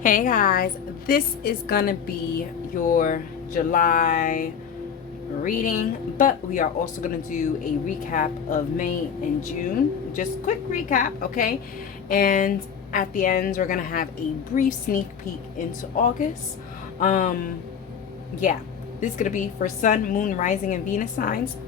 Hey guys, this is gonna be your July reading, but we are also gonna do a recap of May and June. Just quick recap, okay? And at the end, we're gonna have a brief sneak peek into August. Yeah, this is gonna be for Sun, Moon, Rising, and Venus signs.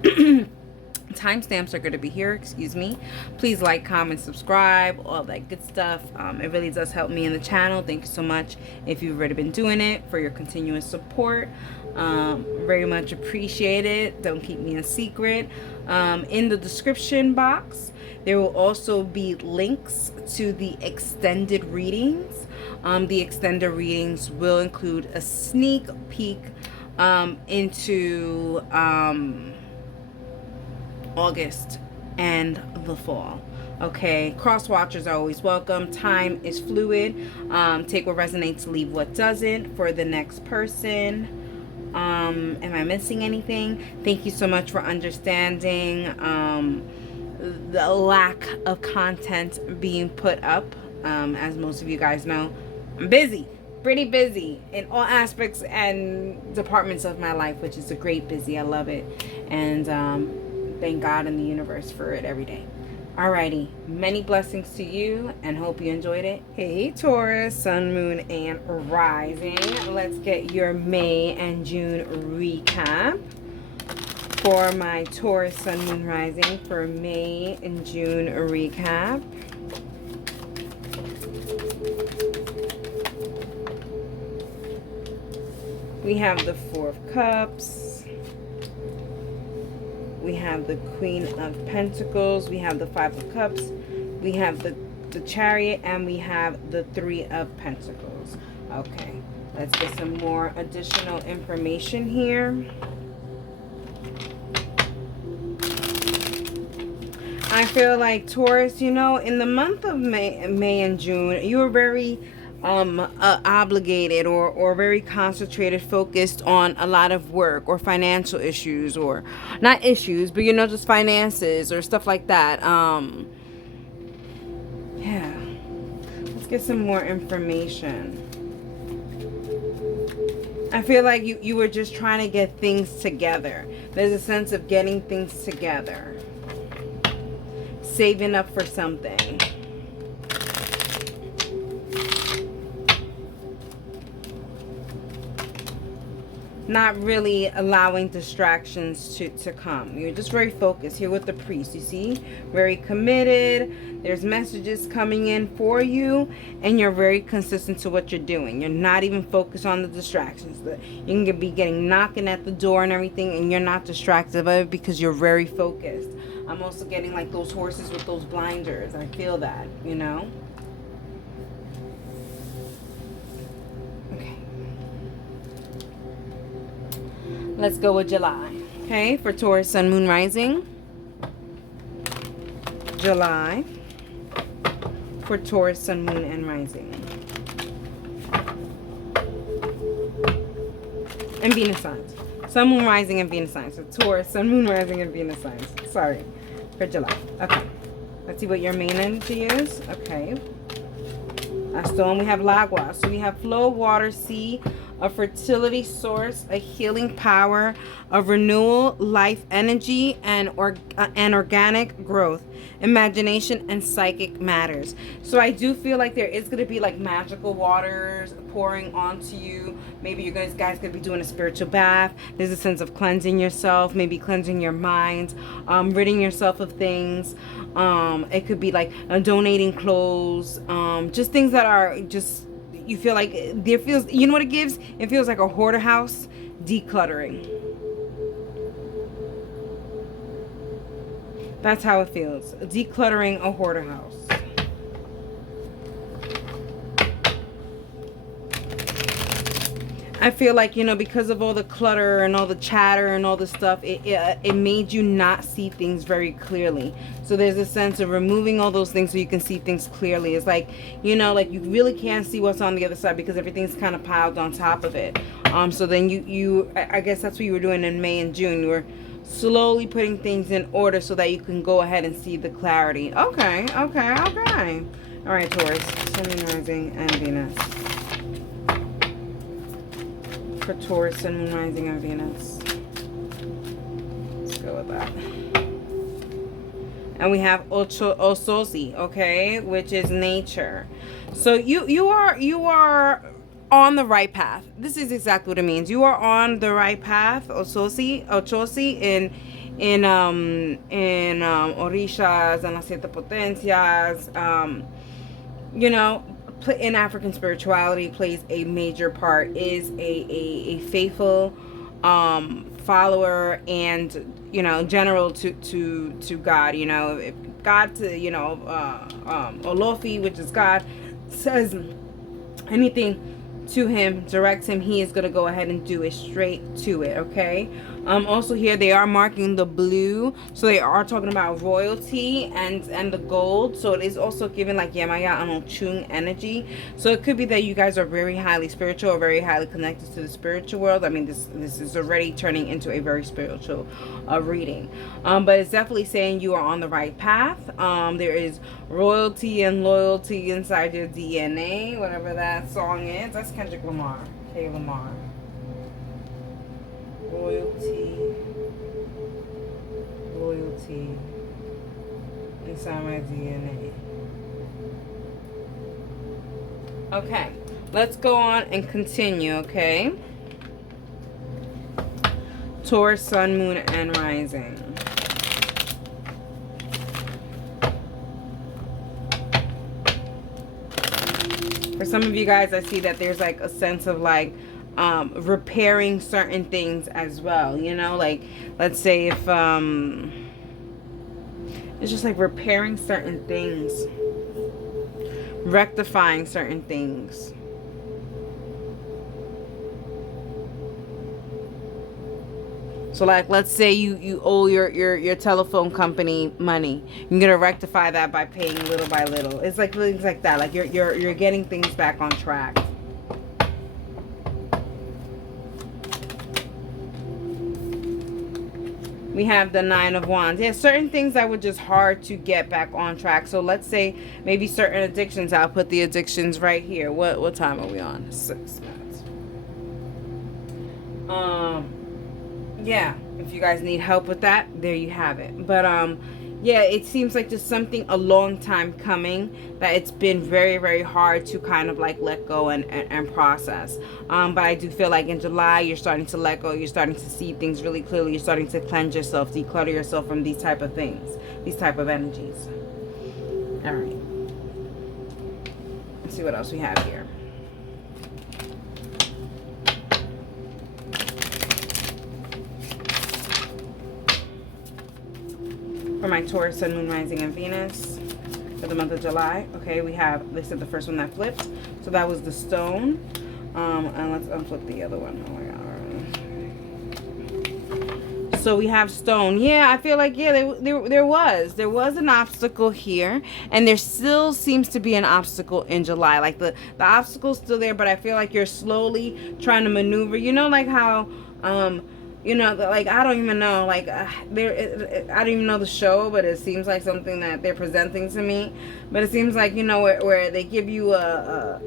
Timestamps are going to be here, excuse me. Please like, comment, subscribe, all that good stuff. It really does help me in the channel. Thank you so much if you've already been doing it, for your continuous support. Very much appreciated. Don't keep me a secret. In the description box there will also be links to the extended readings. The extended readings will include a sneak peek into August and the fall. Okay, cross watchers are always welcome. Time is fluid. Take what resonates, leave what doesn't for the next person. Am I missing anything? Thank you so much for understanding the lack of content being put up. As most of you guys know, I'm busy, pretty busy in all aspects and departments of my life, which is a great busy. I love it, and thank God and the universe for it every day. Alrighty, many blessings to you and hope you enjoyed it. Hey Taurus, Sun, Moon, and Rising. Let's get your May and June recap for my Taurus, Sun, Moon, Rising for May and June recap. We have the Four of Cups. We have the Queen of Pentacles. We have the Five of Cups. We have the Chariot. And we have the Three of Pentacles. Okay. Let's get some more additional information here. I feel like Taurus, you know, in the month of May and June, you were very obligated or very concentrated, focused on a lot of work or financial issues, or not issues, but you know, just finances or stuff like that. Yeah, let's get some more information. I feel like you were just trying to get things together. There's a sense of getting things together, saving up for something. Not really allowing distractions to come. You're just very focused here with the Priest, you see? Very committed. There's messages coming in for you, and you're very consistent to what you're doing. You're not even focused on the distractions. You can be getting knocking at the door and everything, and you're not distracted by it because you're very focused. I'm also getting like those horses with those blinders. I feel that, you know? Let's go with July. Okay, for Taurus, Sun, Moon, Rising. July for Taurus, Sun, Moon, and Rising. And Venus signs. Sun, Moon, Rising, and Venus signs. So Taurus, Sun, Moon, Rising, and Venus signs. Sorry, for July. Okay. Let's see what your main energy is. Okay. Stone, we have Lagua. So we have flow, water, sea, a fertility source, a healing power, a renewal, life energy, and organic growth, imagination, and psychic matters. So I do feel like there is going to be like magical waters pouring onto you. Maybe you guys going to be doing a spiritual bath. There's a sense of cleansing yourself, maybe cleansing your mind, ridding yourself of things. It could be like donating clothes, just things that are just, you feel like there feels, you know what it gives? It feels like a hoarder house decluttering. That's how it feels. Decluttering a hoarder house. I feel like, you know, because of all the clutter and all the chatter and all the stuff, it made you not see things very clearly. So there's a sense of removing all those things so you can see things clearly. It's like, you know, like you really can't see what's on the other side because everything's kind of piled on top of it. So then I guess that's what you were doing in May and June. You were slowly putting things in order so that you can go ahead and see the clarity. Okay. All right, Taurus, Sun, Moon, Rising, and Venus. for Taurus, Sun, Moon, Rising, and Venus. Let's go with that. And we have Ososi, okay, which is nature. So you are on the right path. This is exactly what it means. You are on the right path, Ochosi in Orishas and las siete potencias. You know, in African spirituality plays a major part, is a faithful follower and, you know, general to God. You know, if God, to, you know, Olofi, which is God, says anything to him, directs him, he is going to go ahead and do it, straight to it. Okay. Also here they are marking the blue, so they are talking about royalty and the gold. So it is also giving like Yemaya and Ochung energy. So it could be that you guys are very highly spiritual or very highly connected to the spiritual world. I mean, this is already turning into a very spiritual reading, but it's definitely saying you are on the right path. There is royalty and loyalty inside your DNA, whatever that song is. That's Kendrick Lamar, K. Lamar. Loyalty inside my DNA. Okay, let's go on and continue. Okay, Taurus, Sun, Moon, and Rising. For some of you guys, I see that there's like a sense of like repairing certain things as well, you know, like let's say if it's just like repairing certain things, rectifying certain things. So like let's say you owe your telephone company money, you're gonna rectify that by paying little by little. It's like things like that, like you're getting things back on track. We have the Nine of Wands. Yeah, certain things that were just hard to get back on track. So let's say maybe certain addictions. I'll put the addictions right here. What time are we on? 6 minutes. Yeah, if you guys need help with that, there you have it. But yeah, it seems like just something a long time coming, that it's been very, very hard to kind of like let go and process. But I do feel like in July, you're starting to let go. You're starting to see things really clearly. You're starting to cleanse yourself, declutter yourself from these type of things, these type of energies. All right. Let's see what else we have here. For my Taurus, Sun, Moon, Rising, and Venus for the month of July. Okay, we have, this is the first one that flipped. So that was the stone. And let's unflip the other one. Oh my God. So we have stone. Yeah, I feel like, yeah, there was an obstacle here. And there still seems to be an obstacle in July. Like the obstacle's still there, but I feel like you're slowly trying to maneuver. You know, like how, you know, like, I don't even know, like, I don't even know the show, but it seems like something that they're presenting to me. But it seems like, you know, where they give you a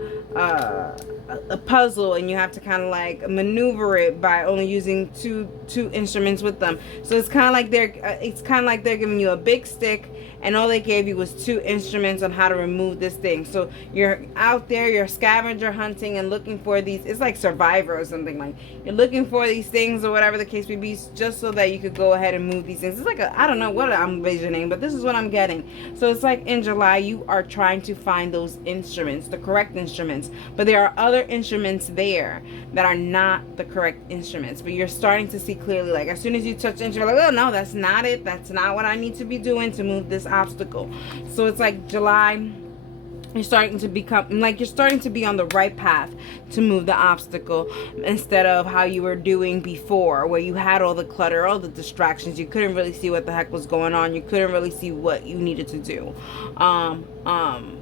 puzzle and you have to kind of like maneuver it by only using two instruments with them. So it's kind of like they're giving you a big stick, and all they gave you was 2 instruments on how to remove this thing. So you're out there, you're scavenger hunting and looking for these. It's like Survivor or something. Like you're looking for these things or whatever the case may be, just so that you could go ahead and move these things. It's like I don't know what I'm envisioning, but this is what I'm getting. So it's like in July, you are trying to find those instruments, the correct instruments. But there are other instruments there that are not the correct instruments. But you're starting to see clearly, like as soon as you touch the instrument, like, oh no, that's not it. That's not what I need to be doing to move this obstacle. So it's like July, you're starting to become like, you're starting to be on the right path to move the obstacle, instead of how you were doing before, where you had all the clutter, all the distractions. You couldn't really see what the heck was going on. You couldn't really see what you needed to do.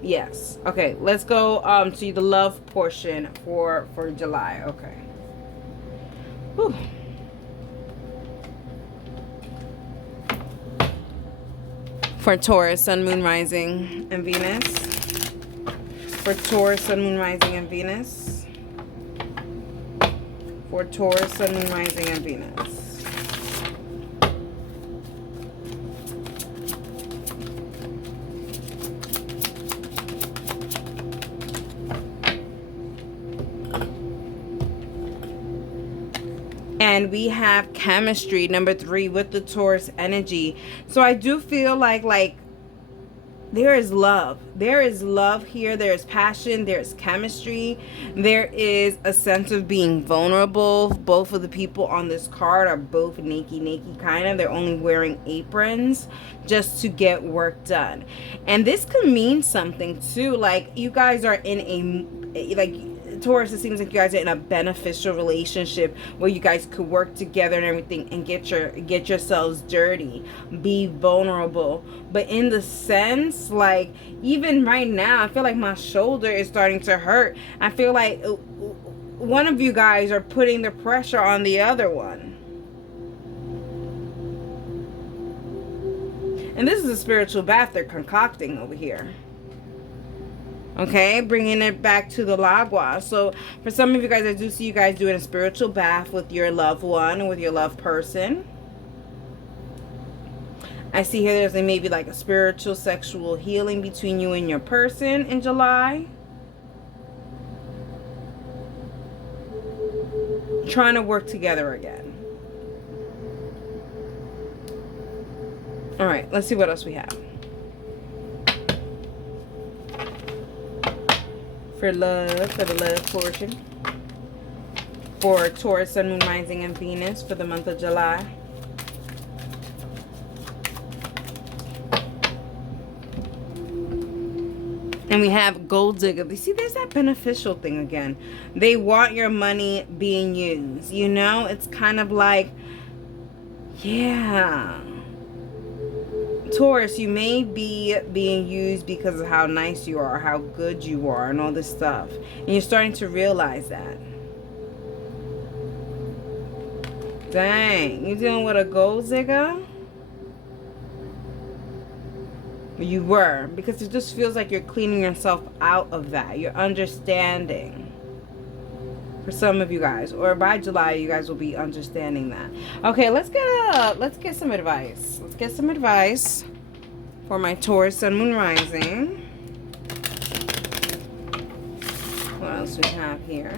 Yes. Okay, let's go to the love portion for July. Okay. Whew. For Taurus, Sun, Moon, Rising, and Venus. For Taurus, Sun, Moon, Rising, and Venus. for Taurus, Sun, Moon, Rising, and Venus. And we have chemistry, number 3, with the Taurus energy. So I do feel like there is love. There is love here. There is passion. There is chemistry. There is a sense of being vulnerable. Both of the people on this card are both naked kind of. They're only wearing aprons just to get work done. And this could mean something too. Like, you guys are in a, like, Taurus, it seems like you guys are in a beneficial relationship where you guys could work together and everything and get yourselves dirty, be vulnerable. But in the sense, like, even right now, I feel like my shoulder is starting to hurt. I feel like one of you guys are putting the pressure on the other one. And this is a spiritual bath they're concocting over here. Okay, bringing it back to the Lagua. So for some of you guys, I do see you guys doing a spiritual bath with your loved one or with your loved person. I see here there's maybe like a spiritual sexual healing between you and your person in July. Trying to work together again. All right, let's see what else we have. For love, for the love portion. For Taurus, Sun, Moon, Rising, and Venus for the month of July. And we have gold digger. You see, there's that beneficial thing again. They want your money being used. You know, it's kind of like, yeah. Taurus, you may be being used because of how nice you are, how good you are, and all this stuff. And you're starting to realize that. Dang, you dealing with a gold digger? You were, because it just feels like you're cleaning yourself out of that. You're understanding. For some of you guys, or by July, you guys will be understanding that. Okay, let's get some advice. Let's get some advice for my Taurus, Sun, Moon, Rising. What else we have here?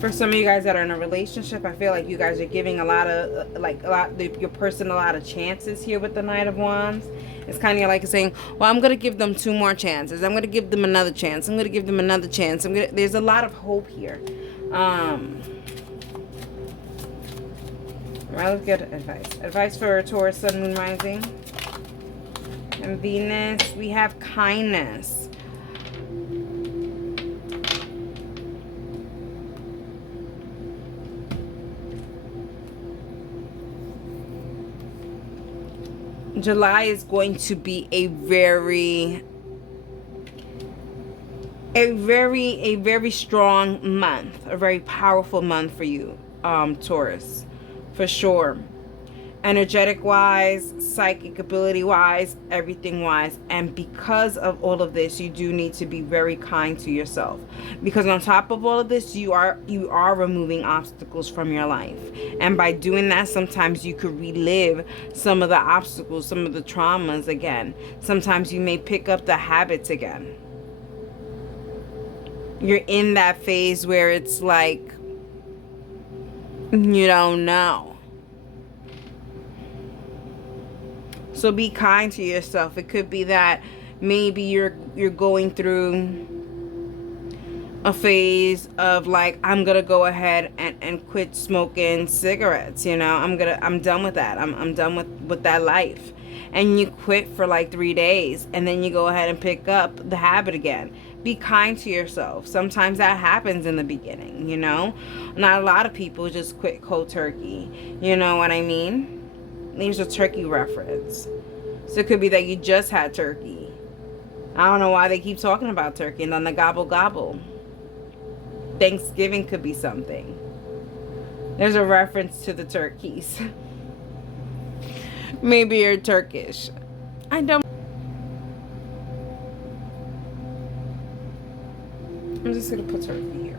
For some of you guys that are in a relationship, I feel like you guys are giving your person a lot of chances here with the Knight of Wands. It's kind of like saying, well, I'm going to give them 2 more chances. I'm going to give them another chance. I'm going to give them another chance. There's a lot of hope here. All right, let's get advice. Advice for Taurus, Sun, Moon, Rising, and Venus. We have kindness. July is going to be a very strong month, a very powerful month for you, Taurus, for sure. Energetic wise, psychic ability wise, everything wise. And because of all of this, you do need to be very kind to yourself, because on top of all of this, you are removing obstacles from your life. And by doing that, sometimes you could relive some of the obstacles, some of the traumas again. Sometimes you may pick up the habits again. You're in that phase where it's like you don't know. So be kind to yourself. It could be that maybe you're going through a phase of like, I'm gonna go ahead and quit smoking cigarettes. You know, I'm done with that. I'm done with that life. And you quit for like 3 days, and then you go ahead and pick up the habit again. Be kind to yourself. Sometimes that happens in the beginning, you know. Not a lot of people just quit cold turkey. You know what I mean? There's a turkey reference. So it could be that you just had turkey. I don't know why they keep talking about turkey, and then the gobble gobble. Thanksgiving could be something. There's a reference to the turkeys. Maybe you're Turkish. I don't. I'm just gonna put turkey here.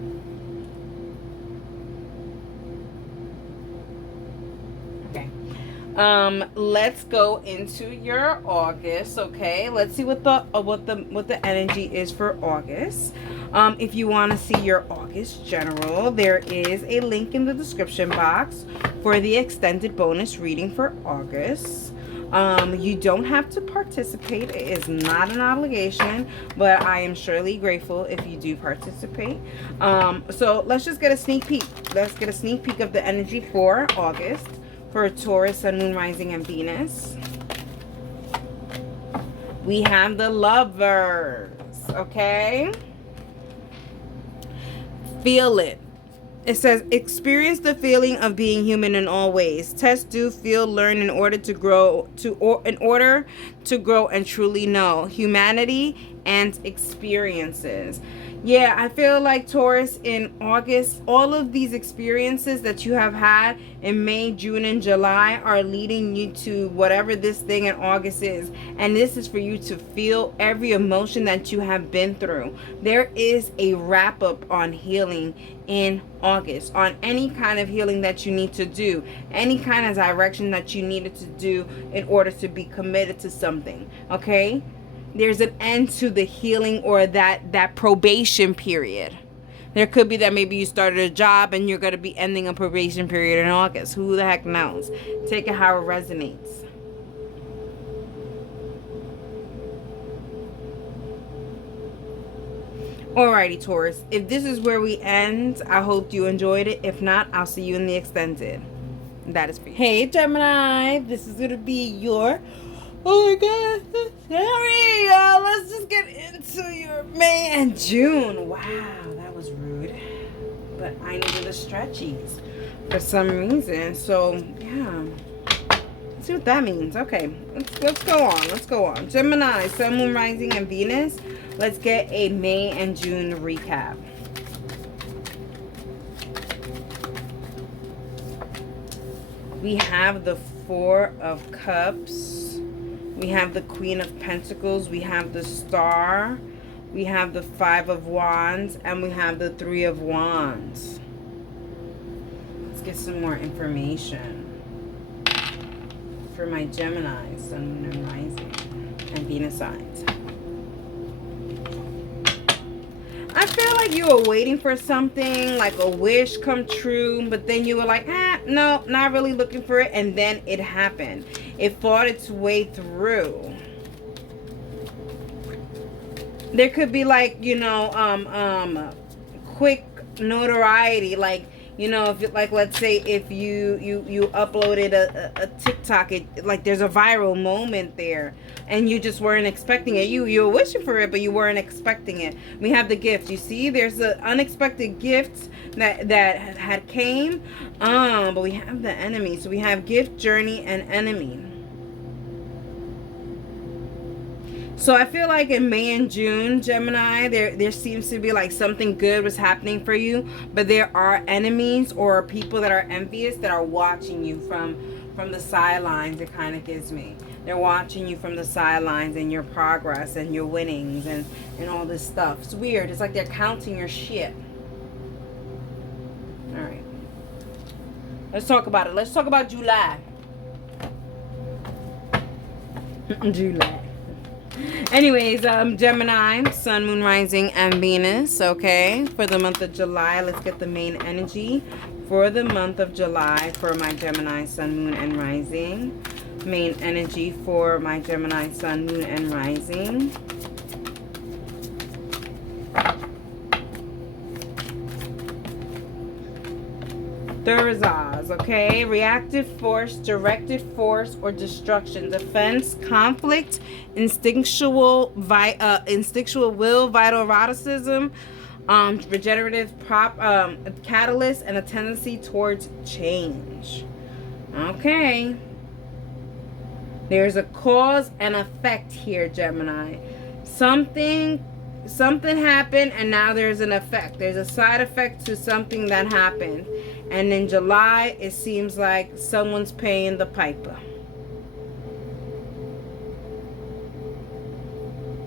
Okay. Let's go into your August. Okay, let's see what the energy is for August. If you want to see your August general, there is a link in the description box for the extended bonus reading for August. You don't have to participate. It is not an obligation, but I am surely grateful if you do participate. So let's just get a sneak peek. Let's get a sneak peek of the energy for August for Taurus, Sun, Moon, Rising, and Venus. We have the Lovers, okay? Feel it. It says, experience the feeling of being human in all ways. Test, do, feel, learn in order to grow, and truly know humanity and experiences. Yeah, I feel like Taurus in August, all of these experiences that you have had in May, June, and July are leading you to whatever this thing in August is. And this is for you to feel every emotion that you have been through. There is a wrap up on healing in August, on any kind of healing that you need to do, any kind of direction that you needed to do in order to be committed to something, okay? There's an end to the healing or that probation period. There could be that maybe you started a job and you're going to be ending a probation period in August. Who the heck knows? Take it how it resonates. Alrighty, Taurus. If this is where we end, I hope you enjoyed it. If not, I'll see you in the extended. That is for you. Hey, Gemini. This is going to be your... Oh my God. Sorry, y'all. Let's just get into your May and June. Wow, that was rude. But I needed the stretchies for some reason. So, yeah. Let's see what that means. Okay, let's go on. Let's go on. Gemini, Sun, Moon, Rising, and Venus. Let's get a May and June recap. We have the Four of Cups. We have the Queen of Pentacles. We have the Star. We have the Five of Wands. And we have the Three of Wands. Let's get some more information for my Gemini, Sun, Moon, and Rising, and Venus signs. I feel like you were waiting for something, like a wish come true, but then you were like, no, not really looking for it, and then it happened. It fought its way through. There could be like, you know, quick notoriety, like, you know, if it, like, let's say if you uploaded a TikTok, like there's a viral moment there and you just weren't expecting it. You were wishing for it, but you weren't expecting it. We have the gift. You see, there's an unexpected gift that had came, but we have the enemy. So we have gift, journey, and enemy. So I feel like in May and June, Gemini, there seems to be like something good was happening for you, but there are enemies or people that are envious that are watching you from the sidelines. It kind of gives me. They're watching you from the sidelines and your progress and your winnings and all this stuff. It's weird. It's like they're counting your shit. All right. Let's talk about it. Let's talk about July. July. Anyways, Gemini, Sun, Moon, Rising, and Venus, okay? For the month of July, let's get the main energy for the month of July for my Gemini, Sun, Moon, and Rising. Main energy for my Gemini, Sun, Moon, and Rising. Thursdays, okay? Reactive force, directed force, or destruction. Defense, conflict, instinctual will, vital eroticism, regenerative catalyst, and a tendency towards change. Okay. There's a cause and effect here, Gemini. Something happened and now there's an effect. There's a side effect to something that happened. And in July, it seems like someone's paying the piper.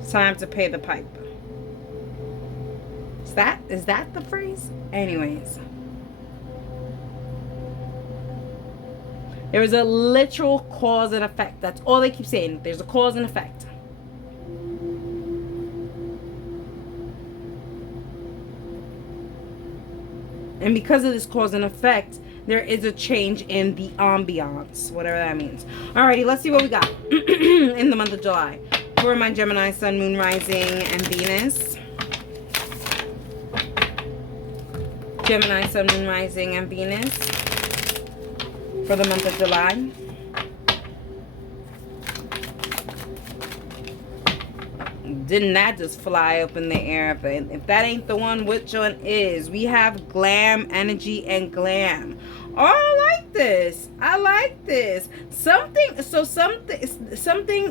It's time to pay the piper. It's Is that the phrase? Anyways. There is a literal cause and effect. That's all they keep saying. There's a cause and effect. And because of this cause and effect, there is a change in the ambiance, whatever that means. Alrighty, let's see what we got in the month of July for my Gemini, Sun, Moon, Rising, and Venus. Gemini, Sun, Moon, Rising, and Venus for the month of July. Didn't that just fly up in the air? If that ain't the one, which one is? We have glam, energy, and glam. Oh, I like this. I like this. Something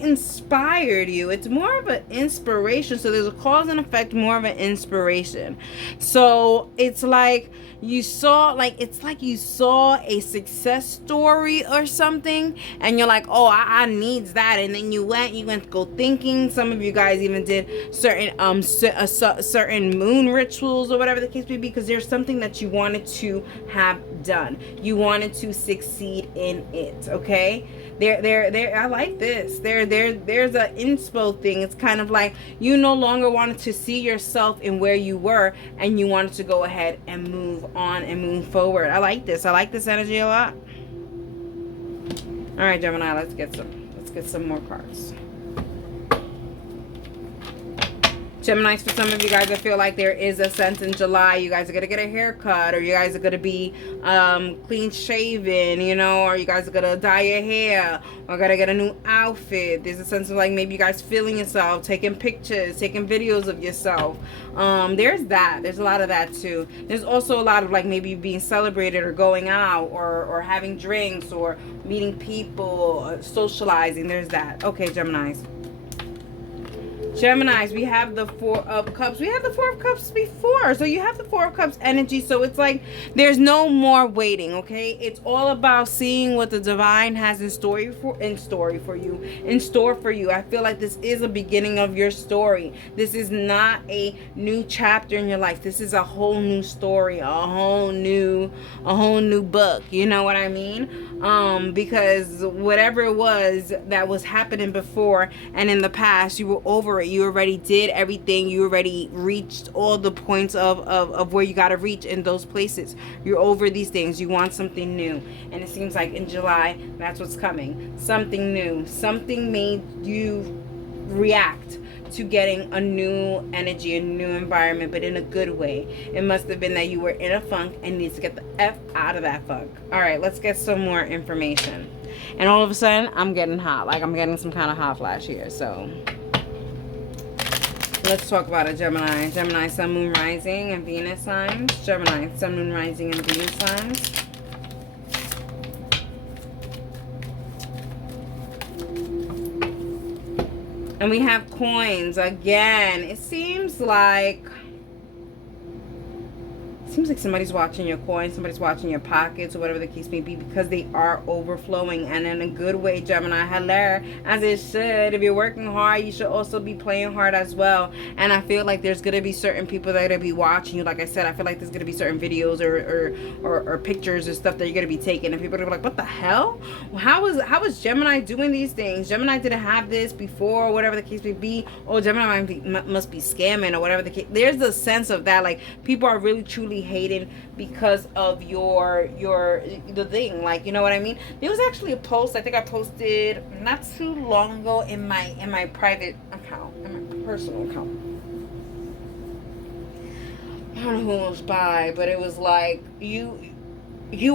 inspired you. It's more of an inspiration. So there's a cause and effect, more of an inspiration. So it's like you saw, it's like you saw a success story or something, and you're like, oh, I needs that, and then you went to go thinking. Some of you guys even did certain certain moon rituals or whatever the case may be, because there's something that you wanted to have done. You wanted to succeed in it. Okay, there. I like this. There's a inspo thing. It's kind of like you no longer wanted to see yourself in where you were, and you wanted to go ahead and move on and move forward. I like this. I like this energy a lot. All right, Gemini, let's get some more cards. Geminis, for some of you guys, I feel like there is a sense in July you guys are going to get a haircut, or you guys are going to be clean shaven, or you guys are going to dye your hair, or going to get a new outfit. There's a sense of maybe you guys feeling yourself, taking pictures, taking videos of yourself. There's that. There's a lot of that too. There's also a lot of maybe being celebrated, or going out, or having drinks, or meeting people, socializing. There's that. Okay, Geminis. Geminis, we have the Four of Cups. We had the Four of Cups before. So you have the Four of Cups energy. So it's like there's no more waiting, okay? It's all about seeing what the divine has in store for you. I feel like this is a beginning of your story. This is not a new chapter in your life. This is a whole new story, a whole new book. You know what I mean? Because whatever it was that was happening before and in the past, you were over it. You already did everything. You already reached all the points of where you got to reach in those places. You're over these things. You want something new. And it seems like in July, that's what's coming. Something new. Something made you react to getting a new energy, a new environment, but in a good way. It must have been that you were in a funk and need to get the F out of that funk. All right, let's get some more information. And all of a sudden, I'm getting hot. I'm getting some kind of hot flash here. So let's talk about a Gemini. Gemini, Sun, Moon, Rising, and Venus signs. Gemini, Sun, Moon, Rising, and Venus signs. And we have coins again. It seems like somebody's watching your coins, somebody's watching your pockets, or whatever the case may be, because they are overflowing, and in a good way, Gemini. Hello, as it should. If you're working hard, you should also be playing hard as well. And I feel like there's gonna be certain people that are gonna be watching you. Like I said, I feel like there's gonna be certain videos or pictures or stuff that you're gonna be taking, and people are gonna be like, "What the hell? How is Gemini doing these things? Gemini didn't have this before," or whatever the case may be. Oh, Gemini must be scamming, or whatever the case. There's a sense of that, people are really truly hated because of the thing, you know what I mean. There was actually a post I think I posted not too long ago in my private account, in my personal account. I don't know who it was by, but it was like you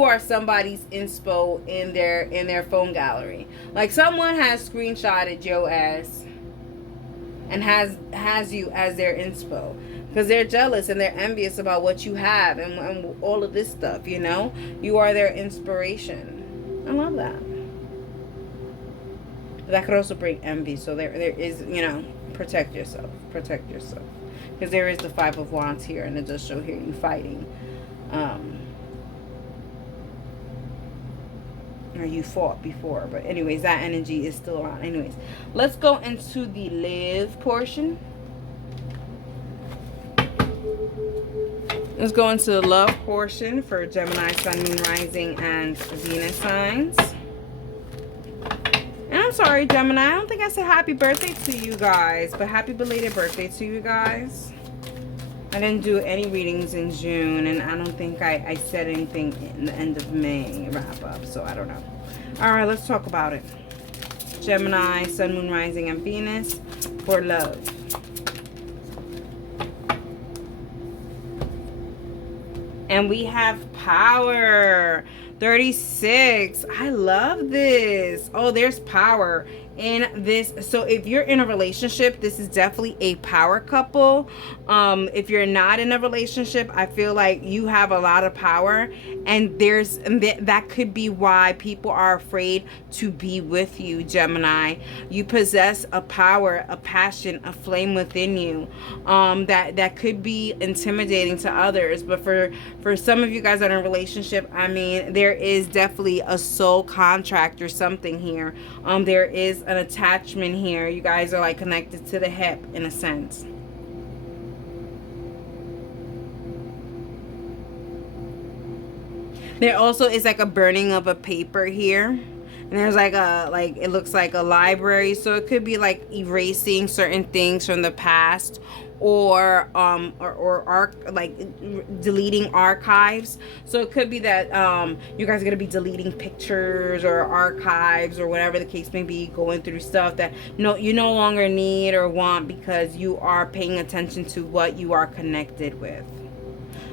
are somebody's inspo in their phone gallery. Someone has screenshotted your ass and has you as their inspo, because they're jealous and they're envious about what you have and all of this stuff, You are their inspiration. I love that. That could also bring envy. So there is, protect yourself. Protect yourself. Because there is the Five of Wands here, and it does show here you fighting. Or you fought before. But anyways, that energy is still on. Anyways, let's go into the live portion. Let's go into the love portion for Gemini, Sun, Moon, Rising, and Venus signs. And I'm sorry, Gemini, I don't think I said happy birthday to you guys, but happy belated birthday to you guys. I didn't do any readings in June, and I don't think I said anything in the end of May wrap up, so I don't know. All right, let's talk about it. Gemini, Sun, Moon, Rising, and Venus for love. And we have power. 36. I love this. Oh, there's power in this. So if you're in a relationship, this is definitely a power couple. If you're not in a relationship, I feel like you have a lot of power, and that could be why people are afraid to be with you, Gemini. You possess a power, a passion, a flame within you that could be intimidating to others. But for some of you guys that are in a relationship, I mean, there is definitely a soul contract or something here. There is an attachment here. You guys are like connected to the hip in a sense. There also is like a burning of a paper here. And there's like it looks like a library. So it could be like erasing certain things from the past, or deleting archives. So it could be that you guys are gonna be deleting pictures or archives or whatever the case may be, going through stuff that you no longer need or want because you are paying attention to what you are connected with.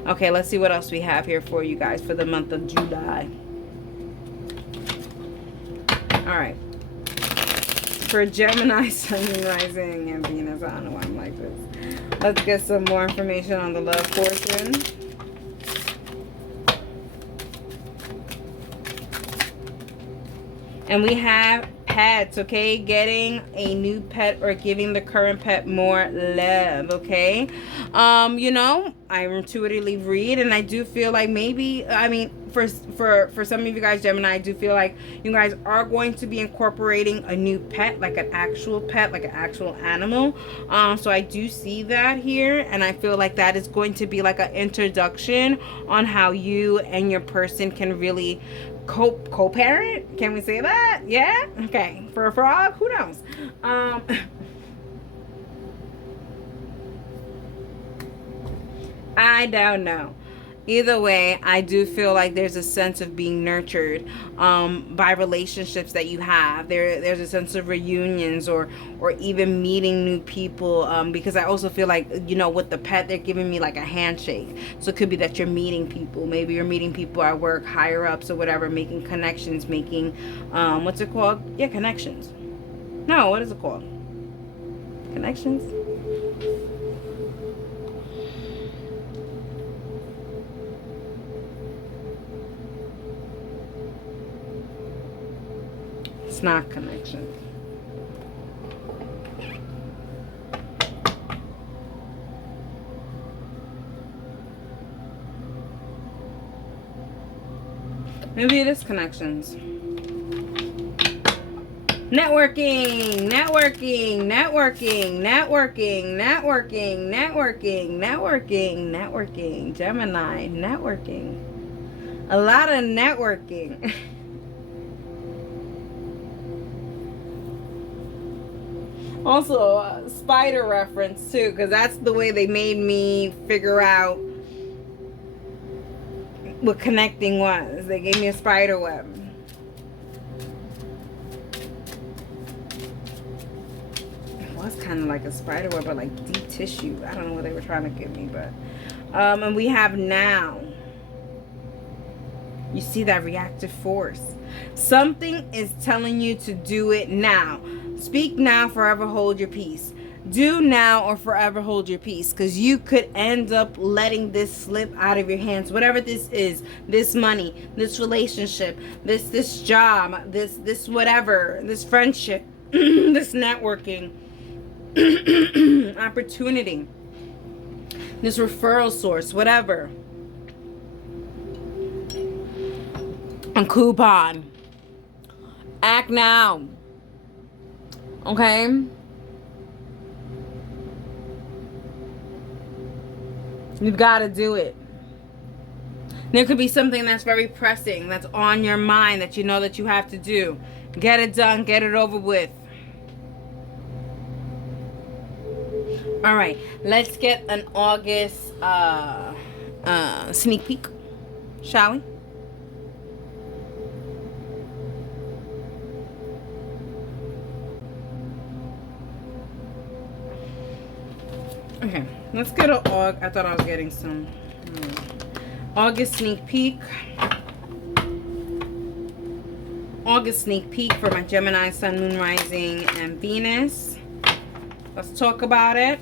Okay, let's see what else we have here for you guys for the month of July. All right. For Gemini, Sun, Moon, Rising, and Venus. I don't know why I'm like this. Let's get some more information on the love portion. And we have pets, okay? Getting a new pet or giving the current pet more love, okay? I intuitively read, and I do feel like maybe, I mean, for some of you guys, Gemini, I do feel like you guys are going to be incorporating a new pet, like an actual pet, like an actual animal. So I do see that here, and I feel like that is going to be like an introduction on how you and your person can really co-parent. Can we say that? Yeah? Okay. For a frog? Who knows? I don't know. Either way, I do feel like there's a sense of being nurtured by relationships that you have. There's a sense of reunions or even meeting new people, because I also feel like, with the pet, they're giving me like a handshake. So it could be that you're meeting people. Maybe you're meeting people at work, higher ups or whatever, making connections, making, what's it called? Yeah, connections. No, what is it called? Connections? It's not connection. Maybe it is connections. Networking, networking, networking, networking, networking, networking, networking, networking. Gemini, networking. A lot of networking. Also, a spider reference too, because that's the way they made me figure out what connecting was. They gave me a spider web. It was kind of like a spider web, but like deep tissue. I don't know what they were trying to give me, but and we have now. You see that reactive force. Something is telling you to do it now. Speak now, forever hold your peace. Do now or forever hold your peace, because you could end up letting this slip out of your hands. Whatever this is, this money, this relationship, this job, this whatever, this friendship, this networking, opportunity, this referral source, whatever. A coupon. Act now. Okay? You've got to do it. There could be something that's very pressing, that's on your mind, that you know that you have to do. Get it done, get it over with. All right, let's get an August sneak peek, shall we? Okay, let's get an August. I thought I was getting some August sneak peek. August sneak peek for my Gemini, Sun, Moon, Rising, and Venus. Let's talk about it.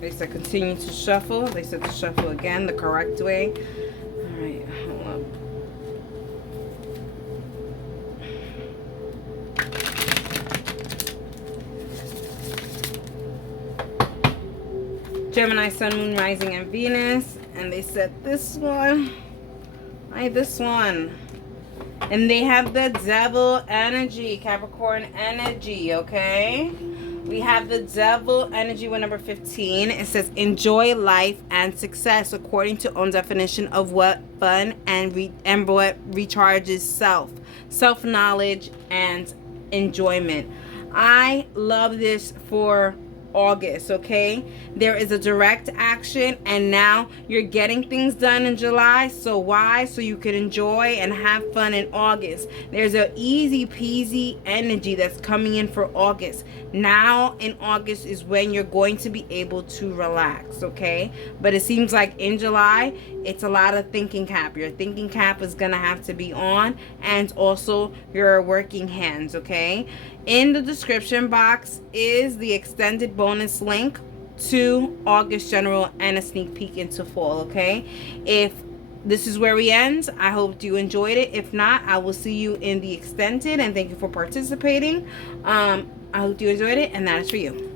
They said continue to shuffle. They said to shuffle again the correct way. All right, hold up. Gemini, Sun, Moon, Rising, and Venus. And they said this one. This one. And they have the Devil energy, Capricorn energy, okay? We have the Devil energy with number 15. It says, enjoy life and success according to own definition of what fun and what recharges self-knowledge and enjoyment. I love this for August, okay? There is a direct action, and now you're getting things done in July. So why? So you can enjoy and have fun in August. There's an easy peasy energy that's coming in for August. Now in August is when you're going to be able to relax, okay? But it seems like in July it's a lot of thinking cap. Your thinking cap is gonna have to be on, and also your working hands, okay? In the description box is the extended bonus link to August general and a sneak peek into fall, okay? If this is where we end, I hope you enjoyed it. If not, I will see you in the extended, and thank you for participating. I hope you enjoyed it, and that is for you.